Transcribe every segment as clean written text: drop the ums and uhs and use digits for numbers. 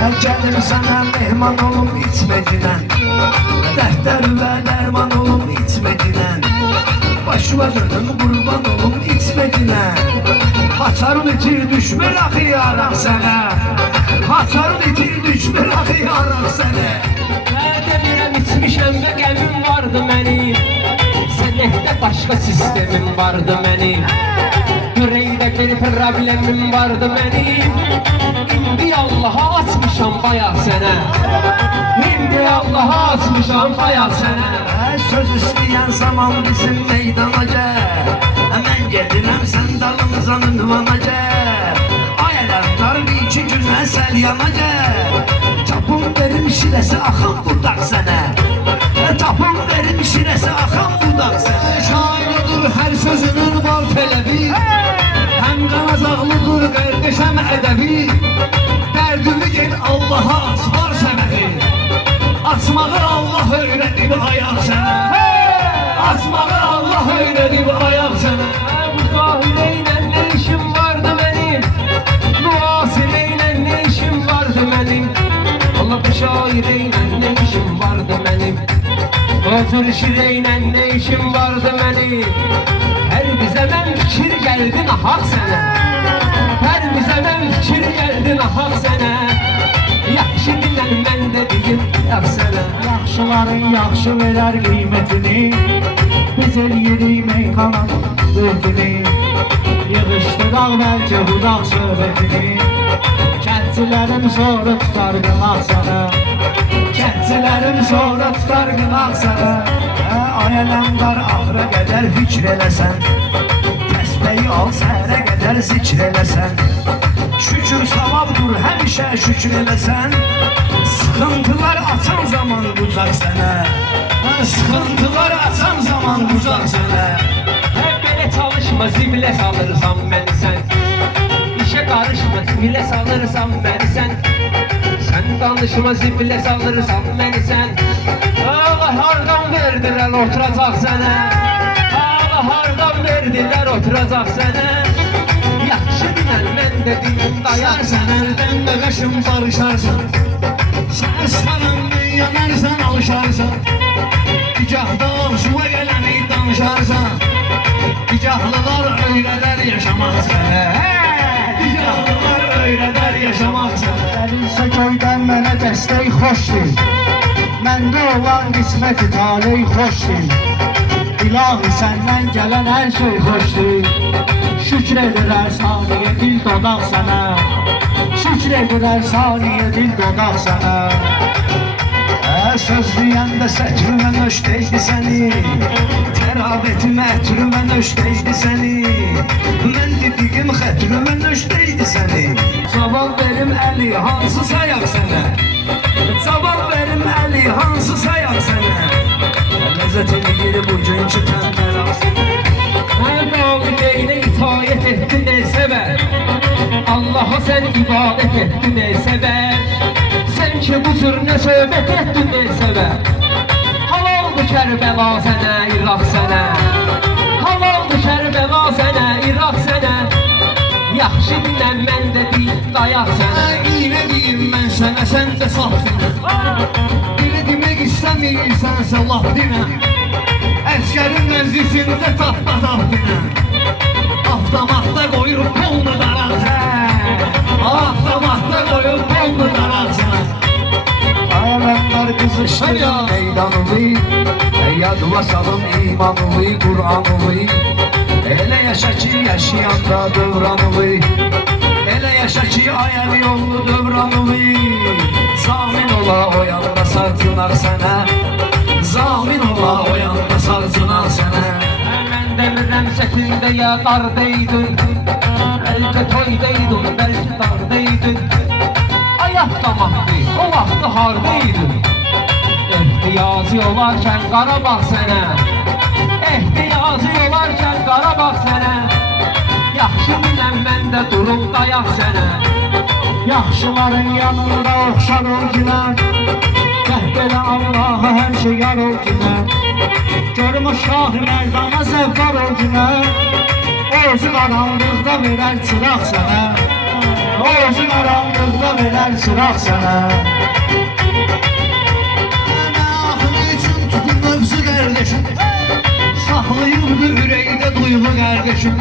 Gəlir sənə mehman olum içmədinən, dəftər və dərman olum içmədinən, başıma dönüm qurban olum içmədinən. Haçarın itir düşmür axı yaraq sənə, haçarın itir düşmür axı yaraq sənə. Demirəm içmişəm və qəmim vardı mənim, sənətdə başqa sistemim vardı mənim, ürəkdə bir problemim vardı mənim. İndi Allaha açmışam bayaq sənə, İndi Allaha açmışam bayaq sənə. Söz istəyən zaman bizim meydana gəl, mən gedirəm sən dalımızan ünvana gəl. Ay ələmdar bir iki günə səlyana gəl, tapım verim şirəsi axın budaq sənə, tapım verim şirəsi axın budaq sənə. Şairdir hər sözünün var tələbi, həm qanacaqlıdır qardeşəm ədəbi. Dərdini gel Allaha aç, var səbəbi, açmağı Allah öyrədib ayaq sənə, açmağı Allah öyrədib ayaq sənə. Bu zahirə ilə nə işim vardı mənim, müasirə ilə nə işim vardı mənim, Allah bu şairə ilə nə işim vardı mənim, özür şirə ilə nə işim vardı mənim. Hər bizə mən fikir gəldi nahaq sənə, hər bizə mən fikir gəldi nahaq sənə. Yaxşı dinən mən də deyim yaq sənə. Yaxşıların yaxşı verər qiymətini, biz eləyirik meyxanın dördünü. Yığışdıraq bəlkə budaq söhbətini, kəndçilərim sonra tutar qınaq sənə, kəndçilərim sonra tutar qınaq sənə. Ay ələmdar axıra qədər fikr eləsən, təsbehi al səhərə qədər zikr eləsən, şükür savabdır həmişə şükür eləsən. Sıxıntılar açan zaman qucaq sənə, sıxıntılar açan zaman qucaq sənə. Hep belə çalışma, zibilə salırsan məni sən, İşə qarışma, zibilə salırsan məni sən, sən danışma, zibilə salırsan məni sən. Allah hardan verdilər oturacaq sənə, Allah hardan verdilər oturacaq sənə. Yaxşı dinən mən də dinim dayaq Sən əldən də qaşın barışarsan, sən ıslanandan yanarsan alışarsan, Digahda arzuya gələni danışarsan, Digahlılar öyrədər yaşamaq sənə, Digahlılar öyrədər yaşamaq sənə. Dəlinsə köydən mənə dəstək xoşdur, məndə olan qismət-i taley xoşdur, İlahi səndən gələn hər şey xoşdur. Şükr edirər saniyə dil dodaq sənə, şükr edirər saniyə dil dodaq sənə. Söz deyəndə sətrümə nöştəydi səni, tərabətimə ətrümə nöştəydi səni, mən dediyim xətrümə nöştəydi səni. Cavab verim əli hansı sayaq sənə, cavab verim əli hansı sayaq sənə. Ləzzətini geri bugünkü təntəraq sənə. Mən oldu deyinə itayət etdin ey səvər, Allaha sən ibadət etdin ey səvər, sən ki bu cür nə söhbət etdin ey səvər. Halaldır Kərbəla sənə, İraq sənə, halaldır Kərbəla sənə, İraq sənə. Yaxşı dinən mən də deyim dayaq sənə. İynə deyim mən sənə, sən də saf dinə, Dili demək istəmirsənsə laf dinə, Əskərin məclisində tapda tap dinə, Avtomatda qoyur polnu daraq sənə, Avtomatda qoyur polnu daraq sənə. Ayəmənlər qızışdırın meydanılı, Yadva salın imanılı, Qur'anılı, Elə yaşa ki yaşayan da dövranılı, Elə yaşa ki ayəli yollu dövranılı, Zamin ola o yanda sarcınar sənə, Zamin ola o yanda sarcınar sənə. Mən demirəm çəkində ya qardaydın, bəlkə toydaydın, bəlkə dardaydın, ayaq damaxdı, o vaxtı hardaydın. Ehtiyacı olarkən Qarabağ sənə, ehtiyacı olarkən Qarabağ sənə. Yaxşı bilən mən də durum dayaq sənə. Yaxşıların yanında oxşar ol günə, Cəhbələ Allah'a hər şey yar ol günə, Görüm o Şah-ı Mərdana zəvvar ol günə, Özü qaranlıqda verər çıraq sənə, Özü qaranlıqda verər çıraq sənə. Ahını üçün tutun mövzu kardeşim. Saxlayırdı ürəkdə duyğu kardeşim.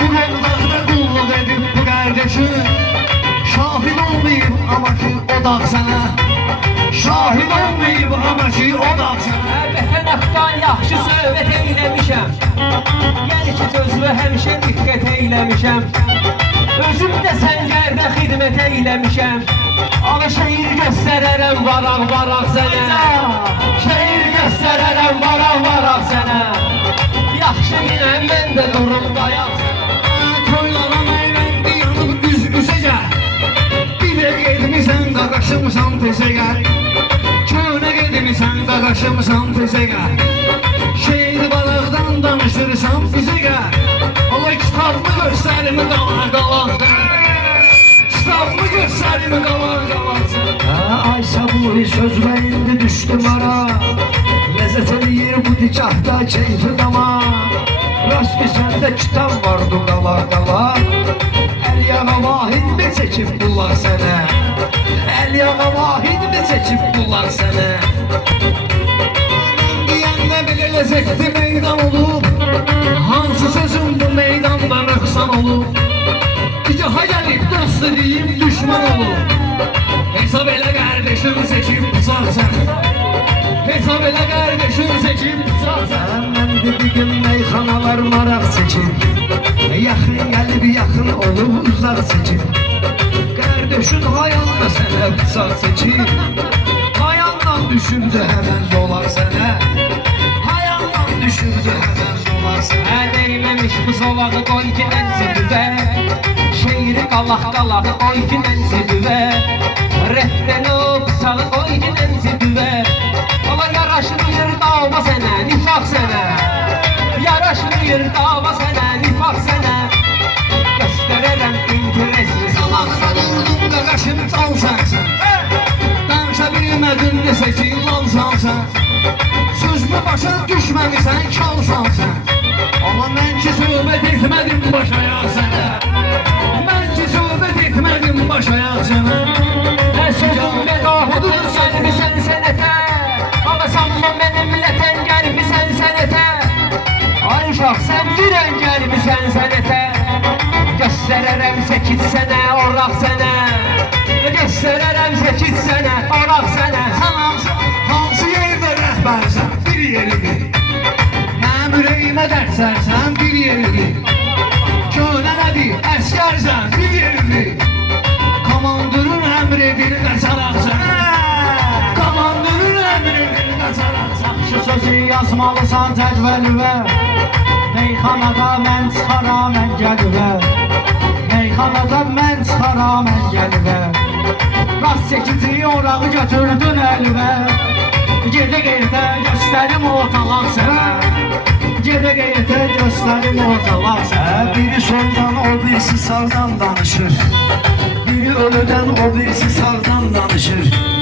Bu rəvdaqda qulluq edib bu kardeşim. Şahid olmayıb ama ki o dağ sənə. Şahid olmayıb ama ki o dağ sənə. Vətənəxdan yaxşı söhbət eyləmişəm. Yəni ki sözlü həmişə diqqət eyləmişəm. Özüm də səngərdə xidmət eyləmişəm. Ala şehir göstərərəm varaq sənə. Şehir göstərərəm varaq sənə. Yaxşı minəm mən də durum dayaq sənə. Toylara məyləndir yanıb üz-üzə gəl. Bir də gedmisən qaqaşımsan tezə gəl. Könə gedmisən qaqaşımsan tezə gəl. Şehir balaqdan danışırsan bizə gəl. Allah kitabımı göstərim qalaq kitabımı göstərim qalaq Ay saburi sözlə indi düşdüm ara. Ləzzət eləyir bu dikahda keyfi dama. Rast ki səndə kitab vardı qalaq. Əl yağa vahid mi çəkib bunlar sənə? Əl yağa vahid mi çəkib bunlar sənə? Deyəndə belə ləzzətli meydan olub. Hansı sözüm bu meydanda rəqsan olub. Dicaha gəlib dost edeyim düşman olub. Hesab elə kardeşim seçib bıçaq sən. Hesab elə kardeşim seçib bıçaq sən. Mən dediğim meyxanalar maraq çəkir. Yaxın gəlib yaxın olub uzaq çəkir. Qardaşın hayalda sənə bıçaq çəkir. Hayaldan düşübdü həmən zolaq sənə. Hayaldan düşübdü həmən zolaq sənə. Değməmiş bu zolağı qoy ki nənsidüvə. Şehri qalaq qoy ki nənsidüvə. Rəfdən o bıçağı qoy ki nənsidüvə. Ola yaraşmıyır dava sənə, nifaq sənə. Yaraşmıyır dava sənə, nifaq sənə. Göstərərəm interesi salaq sənə. Oldum qaqaşım çalsan sən. Danışa bilmədin desə ki lansan sən. Sözümü başa düşməmisən çalsan sən. Amma mən ki söhbət etmədim baş ayaq sənə. Mən ki söhbət etmədim baş ayaq sənə. Sözümdə doğdun gəlmisən sənətə. Alasanma mənimlə tən gəlmisən sənətə. Ay uşaq sən dirən gəlmisən sənətə. Göstərərəm səkit sənə, oraq sənə. Göstərərəm səkit sənə, oraq sənə. Sən hansı yerdə rəhbərsən bir yerini. Mənim ürəyimə dərsərsən bir yerini. Könə nədir əskərsən bir yerini. Komandörün əmr edir qaçaraq sənə. Komandörün əmr edir qaçaraq sənə. Şu sözü yazmalısan cədvəlüvə. Meyxanada mən çıxaram əngəlüvə. Meyxanada mən çıxaram əngəlüvə. Rast çəkici orağı götürdün əlüvə. Gedə göstərim ortalaq sənə. Gedə göstərim ortalaq sənə. Biri soldan o birisi sağdan danışır. Biri ölüdən o birisi sağdan danışır.